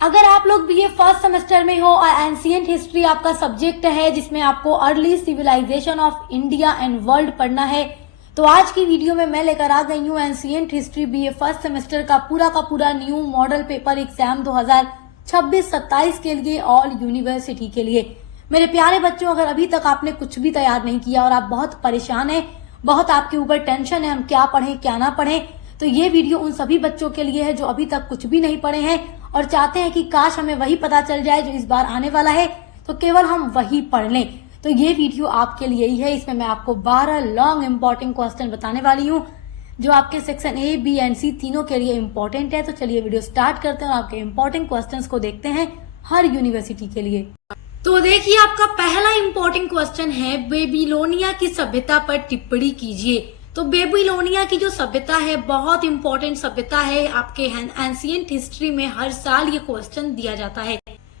अगर आप लोग बीए फर्स्ट सेमेस्टर में हो और एंशिएंट हिस्ट्री आपका सब्जेक्ट है जिसमें आपको early civilisation of India and world पढ़ना है, तो आज की वीडियो में मैं लेकर आ गई हूँ ancient history BA first semester का पूरा न्यू मॉडल पेपर एग्जाम 2026-27 के लिए ऑल यूनिवर्सिटी के लिए। मेरे प्यारे बच्चों, अगर अभी तक आपने कुछ भी तैयार नहीं किया और आप बहुत परेशान हैं, बहुत आपके ऊपर टेंशन है हम क्या पढ़ें क्या ना पढ़ें, तो ये वीडियो उन सभी बच्चों के लिए है जो अभी तक कुछ भी नहीं पढ़े हैं और चाहते हैं कि काश हमें वही पता चल जाए जो इस बार आने वाला है, तो केवल हम वही पढ़ लें। तो ये वीडियो आपके लिए ही है। इसमें मैं आपको 12 लॉन्ग इंपॉर्टेंट क्वेश्चन बताने वाली हूँ जो आपके सेक्शन ए, बी एंड सी तीनों के लिए इंपॉर्टेंट है। तो चलिए वीडियो स्टार्ट करते हैं और आपके इंपॉर्टेंट क्वेश्चंस को देखते हैं हर यूनिवर्सिटी के लिए। तो देखिए, आपका पहला इंपॉर्टेंट क्वेश्चन है बेबीलोनिया की सभ्यता पर टिप्पणी कीजिए। तो बेबीलोनिया की जो सभ्यता है बहुत इंपॉर्टेंट सभ्यता है। आपके एंशिएंट हिस्ट्री में हर साल ये क्वेश्चन दिया जाता है,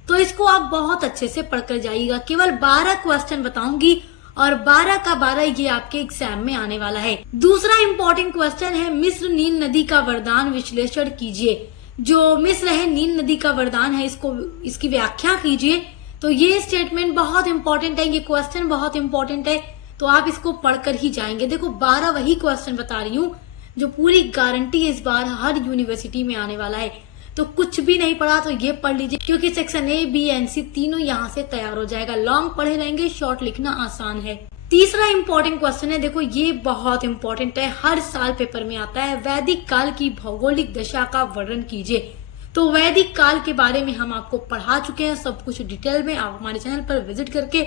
तो इसको आप बहुत अच्छे से पढ़कर जाइएगा। केवल 12 क्वेश्चन बताऊंगी और 12 का 12 ये आपके एग्जाम में आने वाला है। दूसरा इंपॉर्टेंट क्वेश्चन है मिस्र नील नदी का वरदान विश्लेषण कीजिए। जो मिस्र है नील नदी का वरदान है, इसकी व्याख्या कीजिए। तो ये स्टेटमेंट बहुत इंपॉर्टेंट है, ये क्वेश्चन बहुत इंपॉर्टेंट है, तो आप इसको पढ़कर ही जाएंगे। देखो 12 वही क्वेश्चन बता रही हूँ जो पूरी गारंटी इस बार हर यूनिवर्सिटी में आने वाला है। तो कुछ भी नहीं पढ़ा तो ये पढ़ लीजिए, क्योंकि सेक्शन ए, बी एंड सी तीनों यहाँ से तैयार हो जाएगा। लॉन्ग पढ़े रहेंगे, शॉर्ट लिखना आसान है। तीसरा इंपॉर्टेंट क्वेश्चन है, देखो ये बहुत इंपॉर्टेंट है, हर साल पेपर में आता है। वैदिक काल की भौगोलिक दशा का वर्णन कीजिए। तो वैदिक काल के बारे में हम आपको पढ़ा चुके हैं सब कुछ डिटेल में। आप हमारे चैनल पर विजिट करके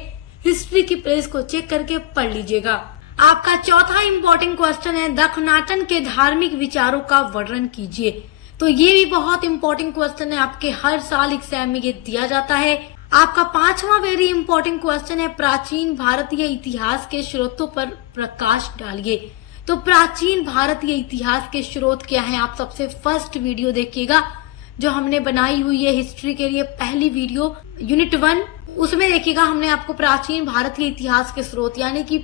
हिस्ट्री की पेज को चेक करके पढ़ लीजिएगा। आपका चौथा इंपॉर्टेंट क्वेश्चन है दक्षिणाटन के धार्मिक विचारों का वर्णन कीजिए। तो ये भी बहुत इंपॉर्टेंट क्वेश्चन है, आपके हर साल एग्जाम में ये दिया जाता है। आपका पांचवा वेरी इंपॉर्टेंट क्वेश्चन है प्राचीन भारतीय इतिहास के स्रोतों पर प्रकाश डालिए। तो प्राचीन भारतीय इतिहास के स्रोत क्या है, आप सबसे फर्स्ट वीडियो देखिएगा जो हमने बनाई हुई है हिस्ट्री के लिए, पहली वीडियो यूनिट 1, उसमें देखिएगा हमने आपको प्राचीन भारतीय इतिहास के स्रोत यानी कि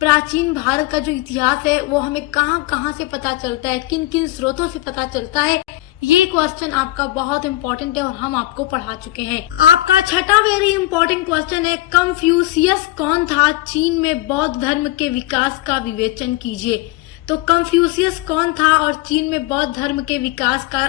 प्राचीन भारत का जो इतिहास है वो हमें कहां कहां से पता चलता है, किन किन स्रोतों से पता चलता है, ये क्वेश्चन आपका बहुत इंपॉर्टेंट है और हम आपको पढ़ा चुके हैं। आपका छठा वेरी इंपॉर्टेंट क्वेश्चन है कंफ्यूशियस कौन था, चीन में बौद्ध धर्म के विकास का विवेचन कीजिए। तो कंफ्यूशियस कौन था और चीन में बौद्ध धर्म के विकास का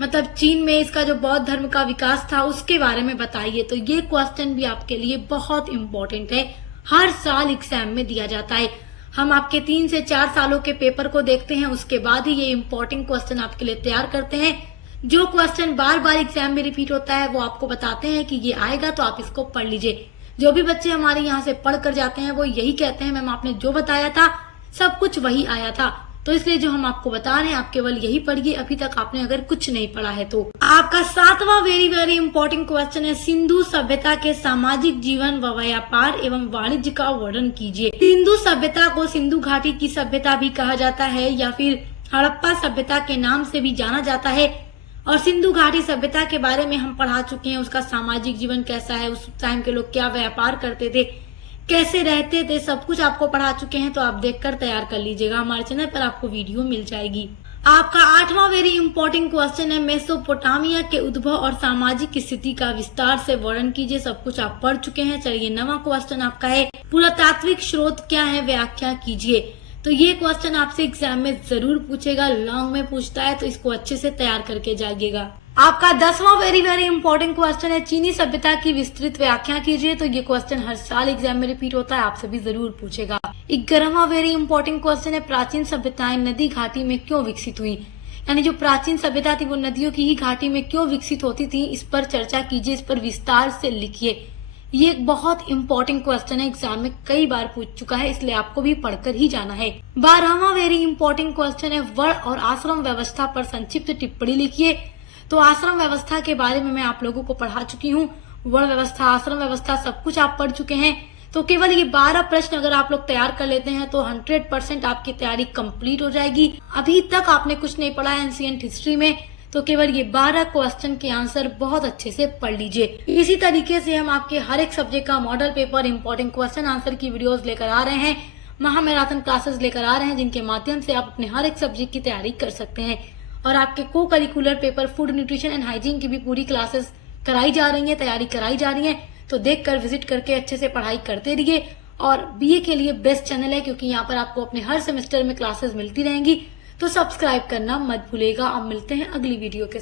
मतलब चीन में इसका जो बौद्ध धर्म का विकास था उसके बारे में बताइए। तो ये क्वेश्चन भी आपके लिए बहुत इंपॉर्टेंट है, हर साल एग्जाम में दिया जाता है। हम आपके 3 से 4 सालों के पेपर को देखते हैं, उसके बाद ही ये इंपॉर्टेंट क्वेश्चन आपके लिए तैयार करते हैं। जो क्वेश्चन बार बार एग्जाम में रिपीट होता है वो आपको बताते हैं कि ये आएगा, तो आप इसको पढ़ लीजिए। जो भी बच्चे हमारे यहाँ से पढ़ कर जाते हैं वो यही कहते हैं मैम आपने जो बताया था सब कुछ वही आया था। तो इसलिए जो हम आपको बता रहे हैं आप केवल यही पढ़िए, अभी तक आपने अगर कुछ नहीं पढ़ा है तो। आपका सातवां वेरी इंपॉर्टेंट क्वेश्चन है सिंधु सभ्यता के सामाजिक जीवन व व्यापार एवं वाणिज्य का वर्णन कीजिए। सिंधु सभ्यता को सिंधु घाटी की सभ्यता भी कहा जाता है या फिर हड़प्पा सभ्यता के नाम से भी जाना जाता है। और सिंधु घाटी सभ्यता के बारे में हम पढ़ा चुके हैं, उसका सामाजिक जीवन कैसा है, उस टाइम के लोग क्या व्यापार करते थे, कैसे रहते थे, सब कुछ आपको पढ़ा चुके हैं। तो आप देखकर तैयार कर लीजिएगा, हमारे चैनल पर आपको वीडियो मिल जाएगी। आपका आठवां वेरी इंपॉर्टेंट क्वेश्चन है मेसोपोटामिया के उद्भव और सामाजिक स्थिति का विस्तार से वर्णन कीजिए। सब कुछ आप पढ़ चुके हैं। चलिए 9वां क्वेश्चन आपका है पुरातात्विक स्रोत क्या है, व्याख्या कीजिए। तो ये क्वेश्चन आपसे एग्जाम में जरूर पूछेगा, लॉन्ग में पूछता है, तो इसको अच्छे से तैयार करके जाइएगा। आपका 10वां वेरी इंपॉर्टेंट क्वेश्चन है चीनी सभ्यता की विस्तृत व्याख्या कीजिए। तो ये क्वेश्चन हर साल एग्जाम में रिपीट होता है, आपसे भी जरूर पूछेगा। 11वां वेरी इंपॉर्टेंट क्वेश्चन है प्राचीन सभ्यताएं नदी घाटी में क्यों विकसित हुई, यानी जो प्राचीन सभ्यता थी वो नदियों की ही घाटी में क्यों विकसित होती थी, इस पर चर्चा कीजिए, इस पर विस्तार से लिखिए। ये एक बहुत इंपॉर्टेंट क्वेश्चन है, एग्जाम में कई बार पूछ चुका है, इसलिए आपको भी पढ़कर ही जाना है। 12वां वेरी इंपॉर्टेंट क्वेश्चन है वर्ण और आश्रम व्यवस्था पर संक्षिप्त टिप्पणी लिखिए। तो आश्रम व्यवस्था के बारे में मैं आप लोगों को पढ़ा चुकी हूँ, वर्ण व्यवस्था, आश्रम व्यवस्था सब कुछ आप पढ़ चुके हैं। तो केवल ये 12 प्रश्न अगर आप लोग तैयार कर लेते हैं तो 100% आपकी तैयारी कंप्लीट हो जाएगी। अभी तक आपने कुछ नहीं पढ़ा है एंशिएंट हिस्ट्री में, तो केवल ये 12 क्वेश्चन के आंसर बहुत अच्छे से पढ़ लीजिए। इसी तरीके से हम आपके हर एक सब्जेक्ट का model paper, important question answer की वीडियोस लेकर आ रहे हैं, महामैराथन क्लासेस लेकर आ रहे हैं, जिनके माध्यम से आप अपने हर एक सब्जेक्ट की तैयारी कर सकते हैं। और आपके को curricular paper food nutrition and hygiene की भी पूरी क्लासेस कराई जा रही है, तैयारी कराई जा रही है। तो देखकर विजिट करके अच्छे से पढ़ाई करते रहिए। और बीए के लिए बेस्ट चैनल है, क्योंकि यहाँ पर आपको अपने हर सेमेस्टर में क्लासेस मिलती रहेंगी। तो सब्सक्राइब करना मत भूलिएगा। अब मिलते हैं अगली वीडियो के साथ।